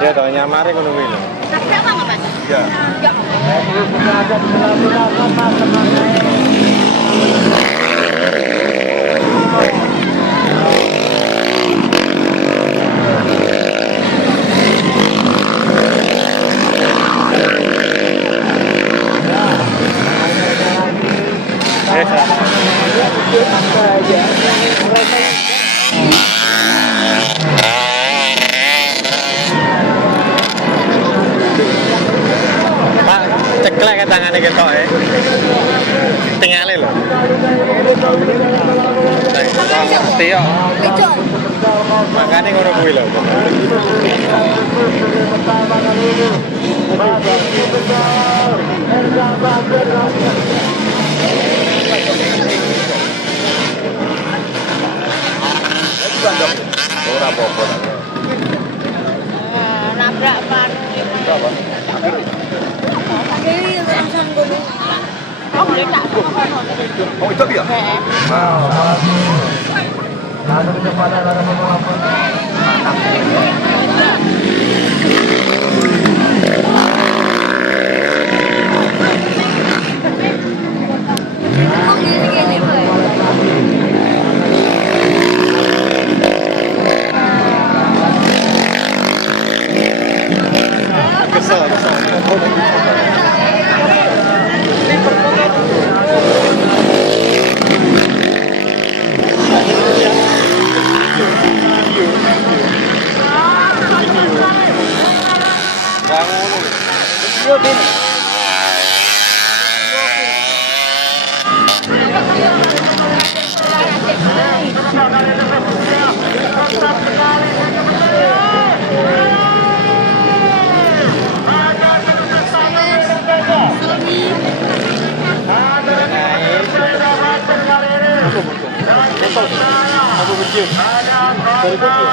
Ya toh nyamare ngono kuwi lho. Ada apa nggak Mas? Iya. Ya. Pak, ceklek ke tangane ketok e. Tingale lho. Tio. Betul. Makane ngono kuwi lho. Ora apa-apa. Nabrak ban. Apa? Ini urusan gunung. Oh, boleh tak? Oh, itu dia. Oh, gini-gini, Boy. Kesel. Aku kecil. Dari kecil.